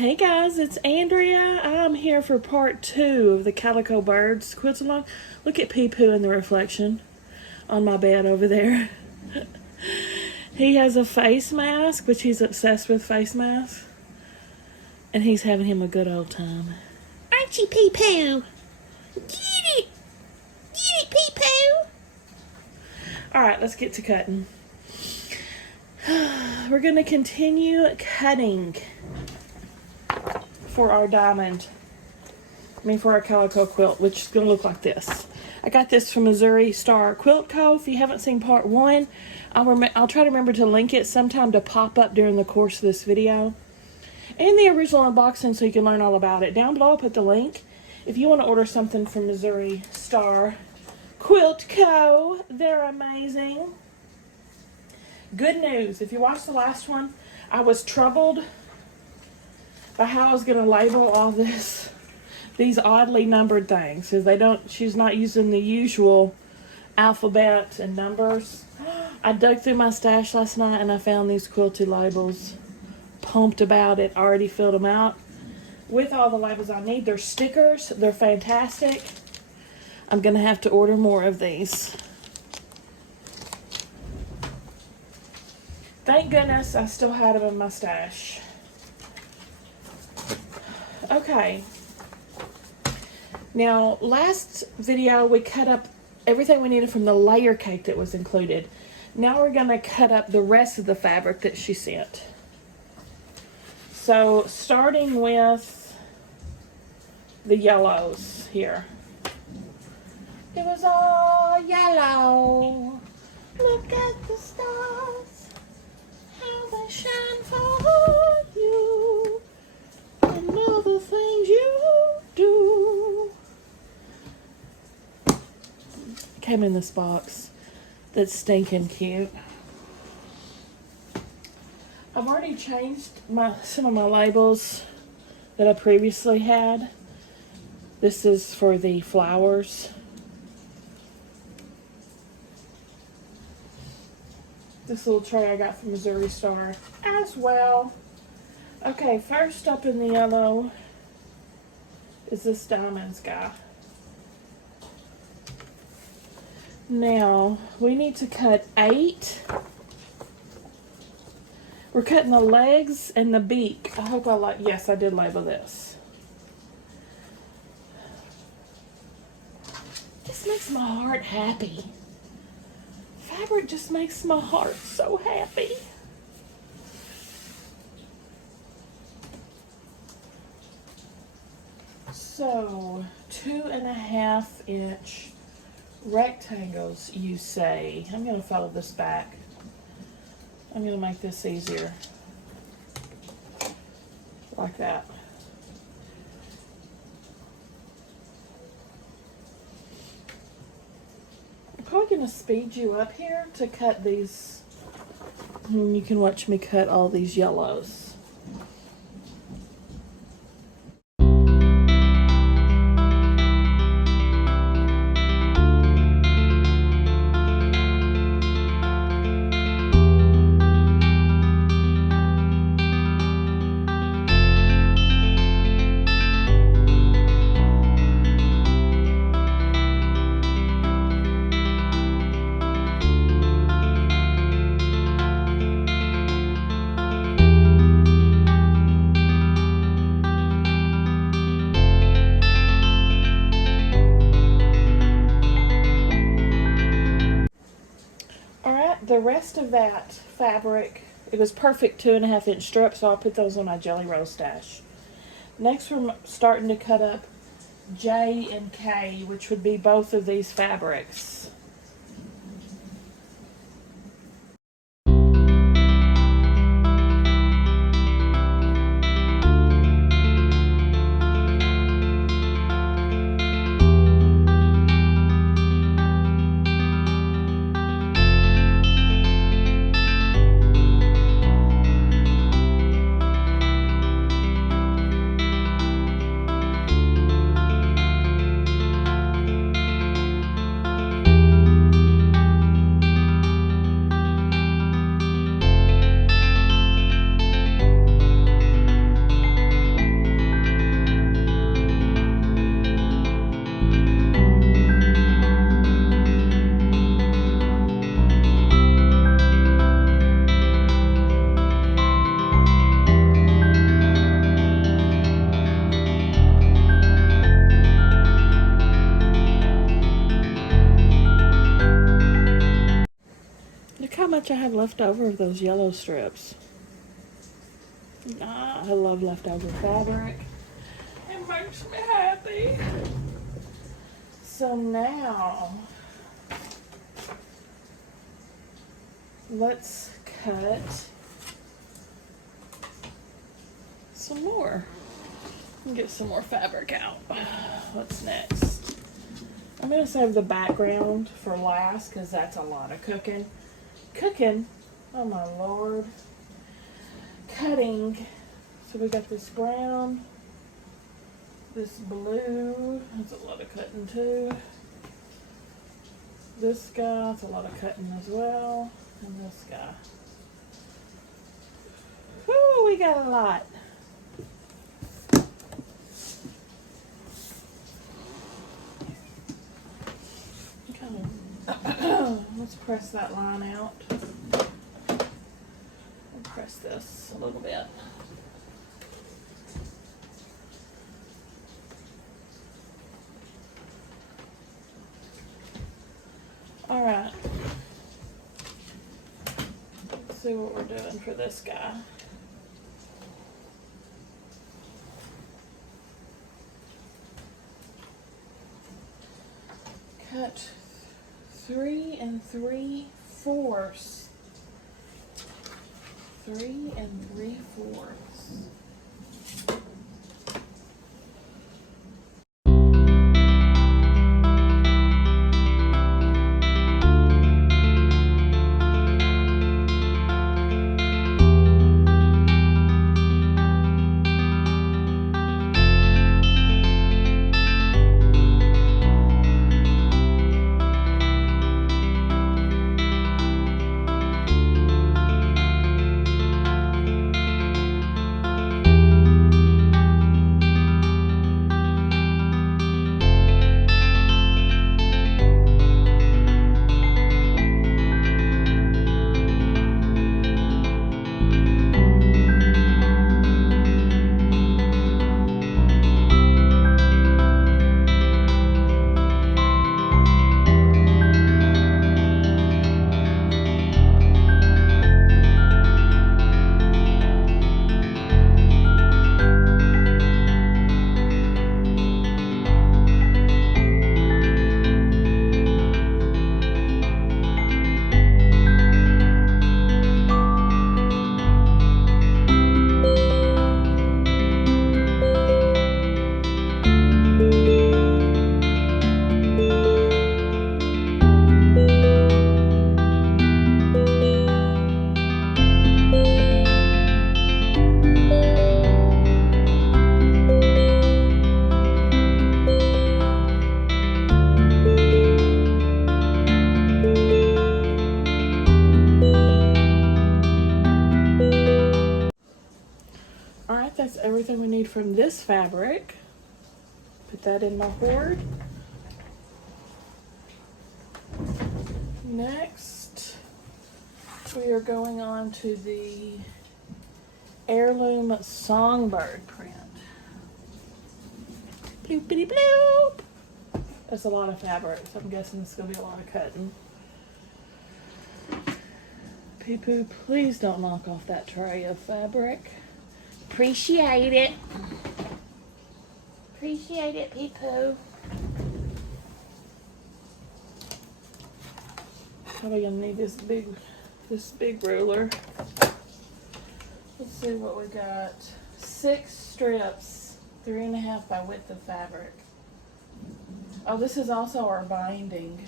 Hey guys, it's Andrea. I'm here for part 2 of the Calico birds quilt along. Look at Pee Poo in the reflection on my bed over there. He has a face mask, which he's obsessed with face masks. And he's having him a good old time. Aren't you, Pee Poo? Get it! Get it, Pee Poo! Alright, let's get to cutting. We're going to continue cutting for our diamond. For our Calico quilt, which is going to look like this. I got this from Missouri Star Quilt Co. If you haven't seen part 1, I'll try to remember to link it sometime to pop up during the course of this video. And the original unboxing so you can learn all about it. Down below I'll put the link. If you want to order something from Missouri Star Quilt Co., they're amazing. Good news. If you watched the last one, I was troubled by how I was going to label all these oddly numbered things. Because she's not using the usual alphabet and numbers. I dug through my stash last night and I found these quilted labels. Pumped about it. Already filled them out with all the labels I need. They're stickers. They're fantastic. I'm going to have to order more of these. Thank goodness I still had them in my stash. Okay. Now, last video we cut up everything we needed from the layer cake that was included. Now we're going to cut up the rest of the fabric that she sent. So, starting with the yellows here. It was all yellow. Look at the stars, how they shine for you, and all the things you do. Came in this box that's stinking cute. I've already changed some of my labels that I previously had. This is for the flowers. This little tray I got from Missouri Star as well. Okay, first up in the yellow is this diamonds guy. Now, we need to cut 8. We're cutting the legs and the beak. I hope yes, I did label this. This makes my heart happy. Fabric just makes my heart so happy. So, 2.5 inch rectangles, you say. I'm going to follow this back. I'm going to make this easier. Like that. I'm probably going to speed you up here to cut these. And you can watch me cut all these yellows. The rest of that fabric, it was perfect 2.5 inch strips, so I'll put those on my jelly roll stash. Next, we're starting to cut up J and K, which would be both of these fabrics. Look how much I have left over of those yellow strips. Ah, I love leftover fabric. It makes me happy. So now, let's cut some more and get some more fabric out. What's next? I'm going to save the background for last because that's a lot of cooking. Oh my Lord. Cutting. So we got this brown, this blue, that's a lot of cutting too. This guy, that's a lot of cutting as well. And this guy. Whoo, we got a lot. Let's press that line out. And press this a little bit. All right. Let's see what we're doing for this guy. Cut 3 3/4. 3 3/4. That's everything we need from this fabric. Put that in my hoard. Next, we are going on to the Heirloom Songbird print. Bloopity bloop. That's a lot of fabric, so I'm guessing it's going to be a lot of cutting. Pee-poo, please don't knock off that tray of fabric. Appreciate it. Appreciate it, Pee-poo. Probably gonna need this big ruler. Let's see what we got. 6 strips, 3.5 by width of fabric. Oh, this is also our binding.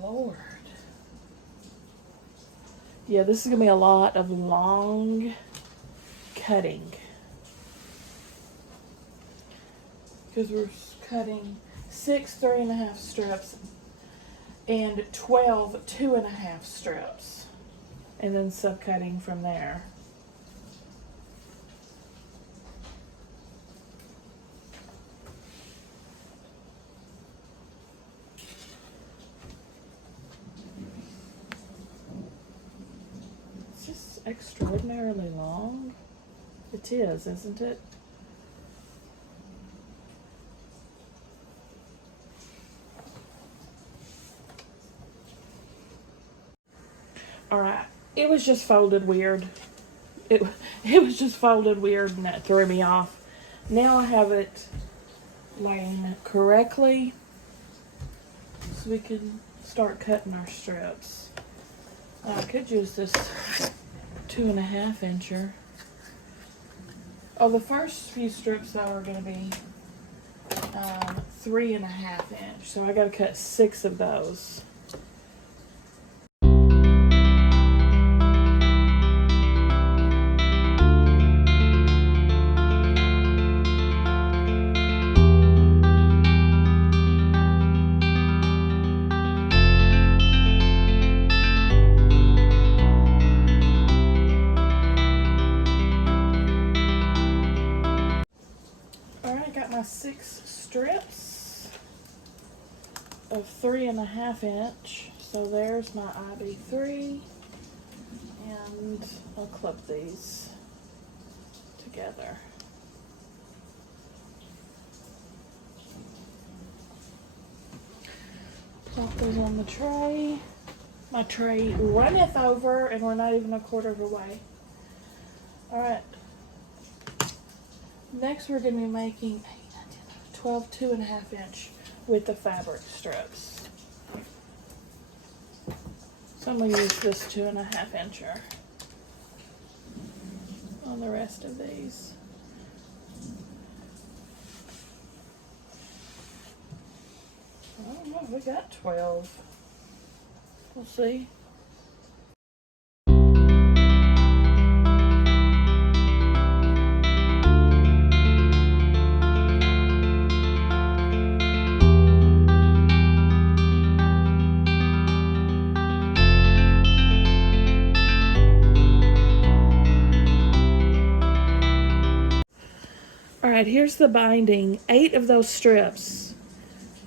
Lord. Yeah, this is gonna be a lot of long cutting. Because we're cutting 6 3.5 strips and 12 2.5 strips. And then subcutting from there. It's just extraordinarily long. It is, isn't it? Alright, it was just folded weird. It was just folded weird and that threw me off. Now I have it laying correctly so we can start cutting our strips. I could use this 2.5 incher. Oh, the first few strips though are going to be 3.5 inch, so I got to cut 6 of those. My 6 strips of 3.5 inch. So there's my IB3, and I'll clip these together. Plop those on the tray. My tray runneth over, and we're not even a quarter of the way. Alright. Next we're going to be making 12 2.5 inch with the fabric strips. So I'm going to use this 2.5 incher on the rest of these. I don't know, we got 12. We'll see. Alright, here's the binding. 8 of those strips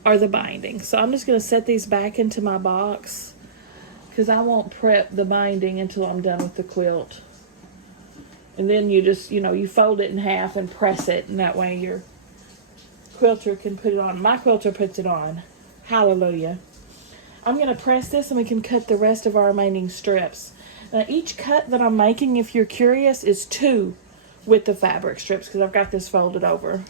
are the binding. So I'm just going to set these back into my box because I won't prep the binding until I'm done with the quilt. And then you just, you fold it in half and press it, and that way your quilter can put it on. My quilter puts it on. Hallelujah. I'm going to press this and we can cut the rest of our remaining strips. Now each cut that I'm making, if you're curious, is 2 with the fabric strips because I've got this folded over.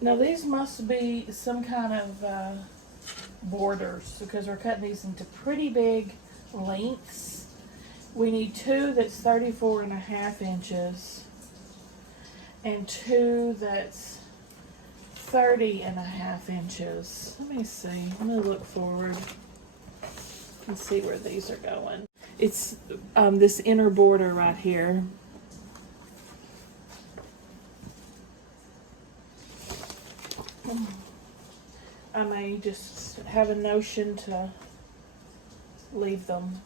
Now these must be some kind of borders because we're cutting these into pretty big lengths. We need 2 that's 34.5 inches and 2 that's 30.5 inches. Let me see. Let me look forward and see where these are going. It's this inner border right here. I may just have a notion to leave them,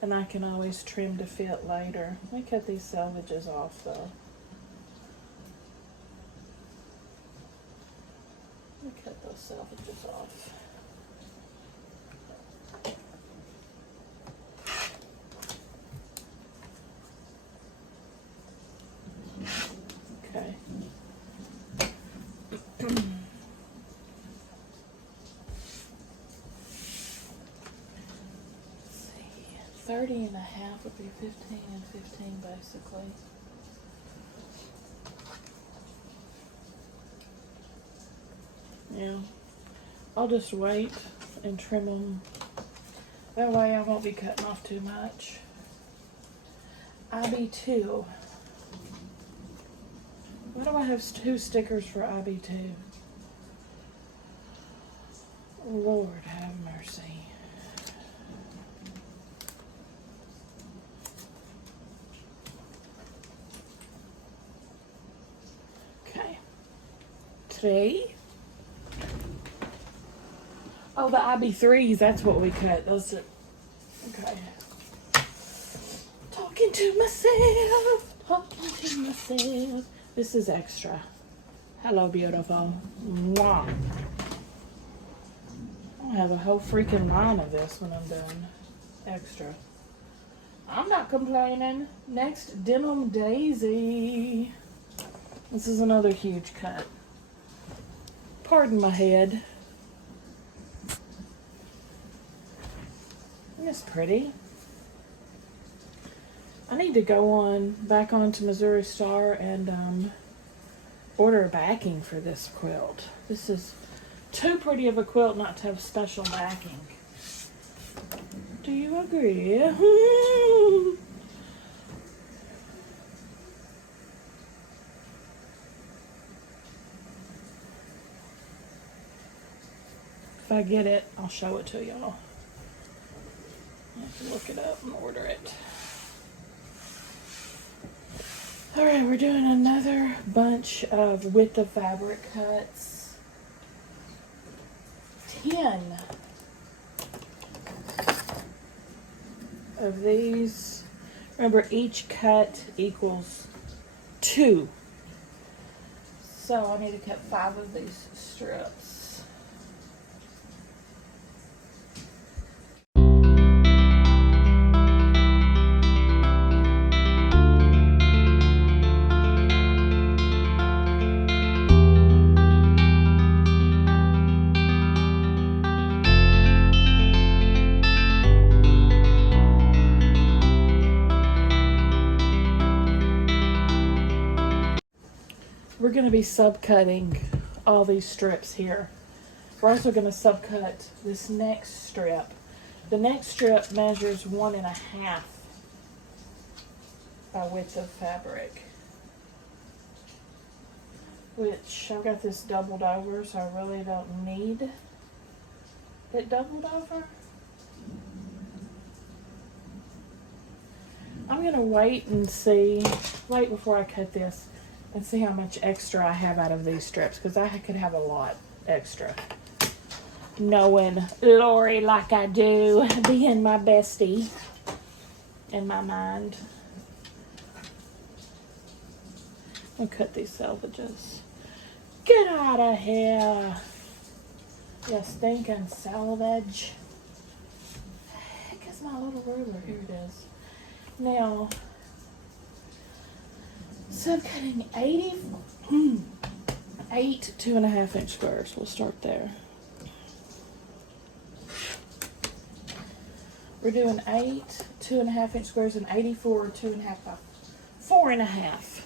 and I can always trim to fit later. Let me cut these selvages off though. Let me cut those selvages off. Okay. 30.5 would be 15 and 15 basically. Yeah, I'll just wait and trim them. That way I won't be cutting off too much. IB2. Why do I have 2 stickers for IB2? Lord have mercy. Okay. 3. Oh, the IB3s, that's what we cut. Those are, okay. Talking to myself. This is extra. Hello, beautiful. Mwah. I'll have a whole freaking line of this when I'm done. Extra. I'm not complaining. Next, Denim Daisy. This is another huge cut. Pardon my head. It's pretty. I need to go back onto Missouri Star and order backing for this quilt. This is too pretty of a quilt not to have special backing. Do you agree? If I get it, I'll show it to y'all. I have to look it up and order it. Alright, we're doing another bunch of width of fabric cuts. 10 of these. Remember, each cut equals 2. So I need to cut 5 of these strips. We're going to be subcutting all these strips here. We're also going to subcut this next strip. The next strip measures 1.5 by width of fabric. Which I've got this doubled over, so I really don't need it doubled over. I'm going to wait before I cut this and see how much extra I have out of these strips, because I could have a lot extra. Knowing Lori like I do, being my bestie in my mind. I'll cut these salvages. Get out of here, you stinking salvage. Heck is my little ruler? Here it is. Now, subcutting 8 2.5 inch squares. We'll start there. We're doing 8 2.5 inch squares and 84 2.5 by 4.5.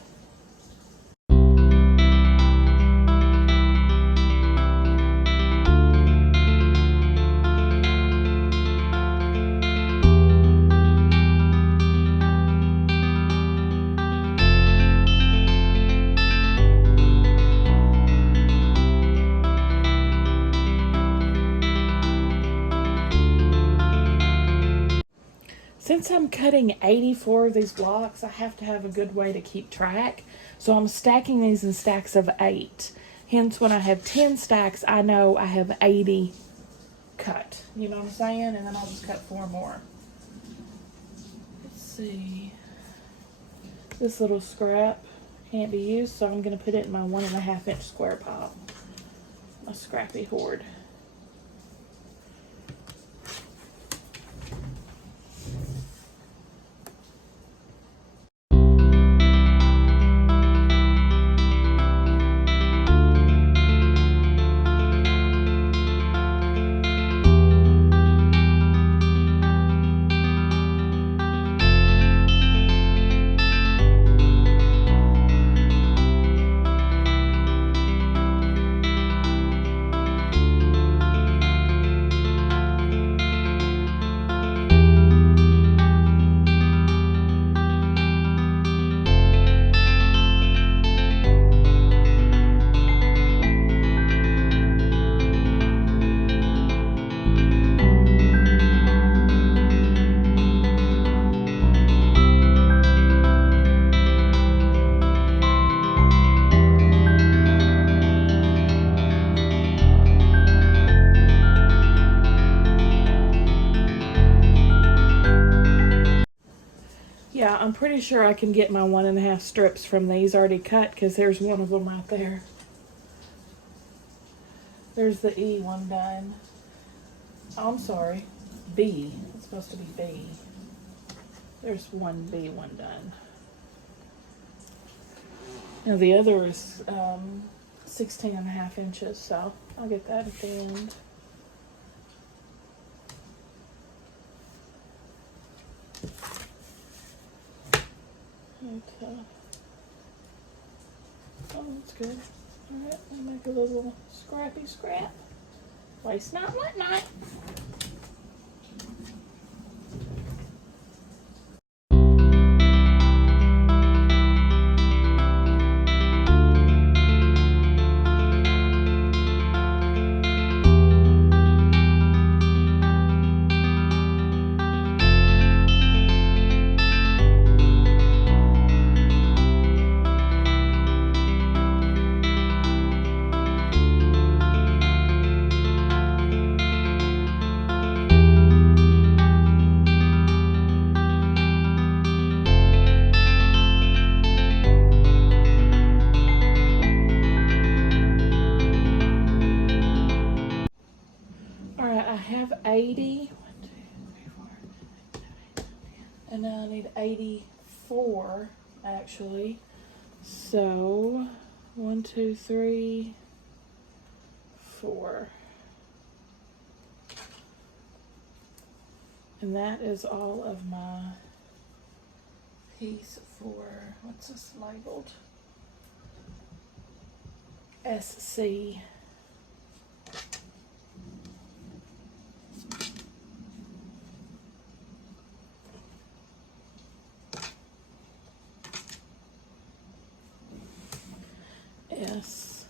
Since I'm cutting 84 of these blocks, I have to have a good way to keep track. So I'm stacking these in stacks of 8. Hence, when I have 10 stacks, I know I have 80 cut. You know what I'm saying? And then I'll just cut 4 more. Let's see. This little scrap can't be used, so I'm going to put it in my 1.5 inch square pile. My scrappy hoard. Yeah, I'm pretty sure I can get my 1.5 strips from these already cut, because there's one of them right there. There's the E one done. Oh, I'm sorry. B. It's supposed to be B. There's 1B one done. Now the other is 16.5 inches, so I'll get that at the end. Okay. Oh, that's good. Alright, I'll make a little scrappy scrap. Waste not, what not. Alright, I have 80. 1, 2, 3, 4, 5, 6, 7, 8, 9, 10. And now I need 84 actually. So 1, 2, 3, 4. And that is all of my piece for, what's this labeled? SC. S.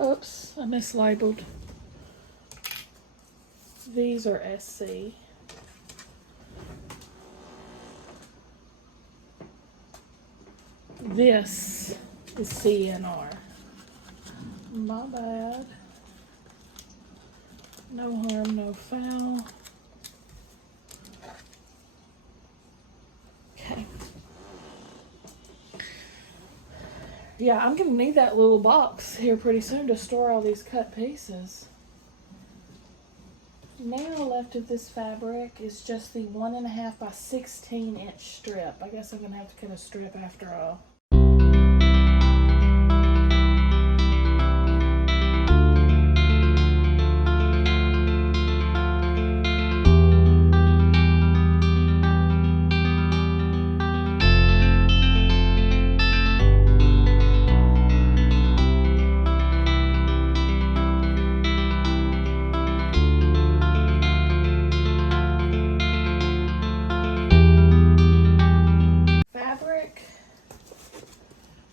Oops, I mislabeled. These are SC. This is CNR. My bad. No harm, no foul. Okay. Yeah, I'm gonna need that little box here pretty soon to store all these cut pieces. Now left of this fabric is just the 1.5 by 16 inch strip. I guess I'm gonna have to cut a strip after all.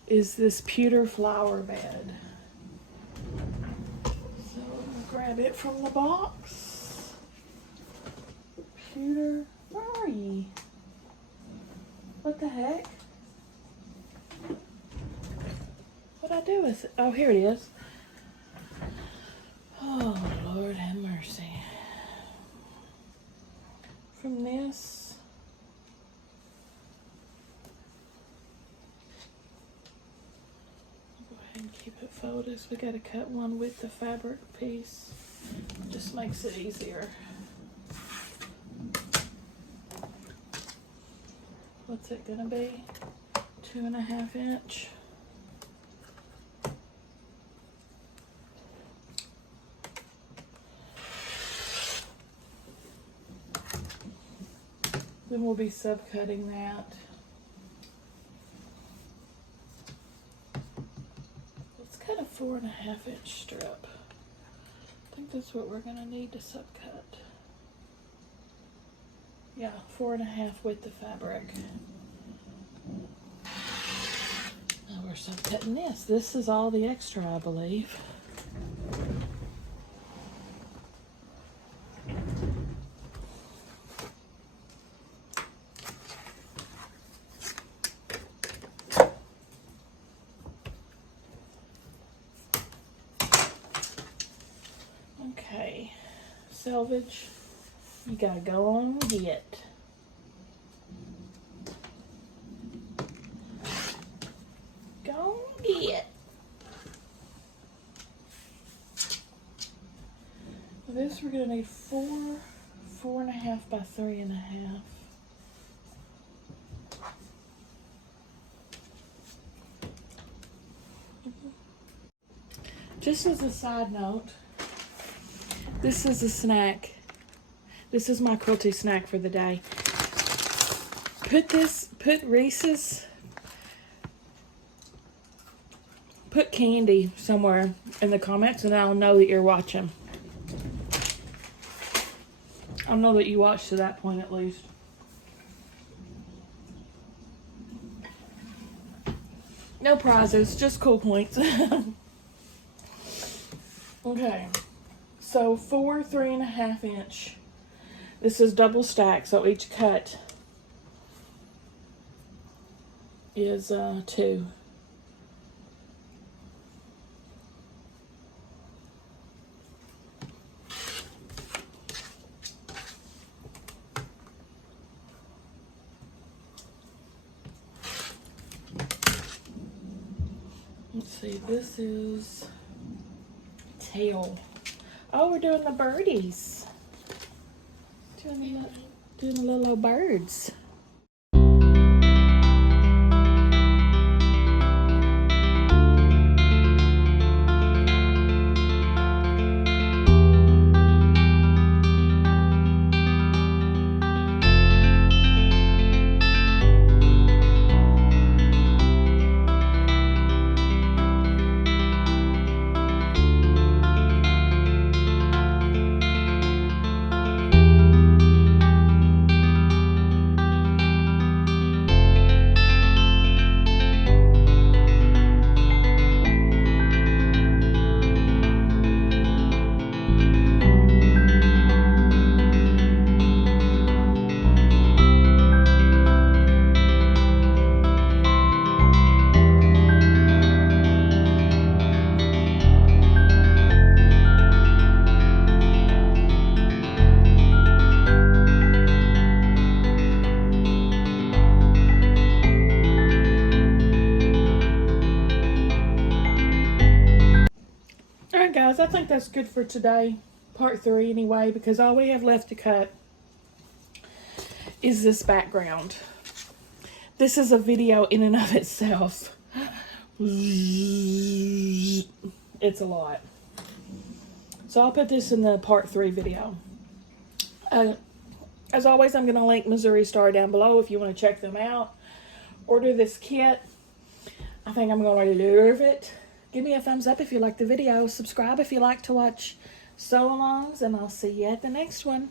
Is this pewter flower bed. So I'm gonna grab it from the box. Pewter, where are ye? What the heck? What'd I do with it? Oh, here it is. Oh, Lord have mercy. From this. And keep it folded. We got to cut one with the fabric piece. Just makes it easier. What's it gonna be? 2.5 inch. Then we'll be subcutting that. Cut a 4.5 inch strip. I think that's what we're gonna need to subcut. Yeah, 4.5 with the fabric. Now we're subcutting this. This is all the extra, I believe. Okay, selvage, you gotta go on get. Go on get. this we're gonna need 4.5 by 3.5. Just as a side note, this is a snack. This is my quilty snack for the day. Put Reese's, put candy somewhere in the comments and I'll know that you're watching. I'll know that you watched to that point at least. No prizes, just cool points. Okay, so 4 3.5 inch. This is double stack, so each cut is 2. Let's see, this is tail. Oh, we're doing the birdies. Doing the little birds. Guys, I think that's good for today, part 3 anyway, because all we have left to cut is this background. This is a video in and of itself. It's a lot. So I'll put this in the part 3 video. As always, I'm going to link Missouri Star down below if you want to check them out. Order this kit. I think I'm going to love it. Give me a thumbs up if you like the video. Subscribe if you like to watch sew-alongs, and I'll see you at the next one.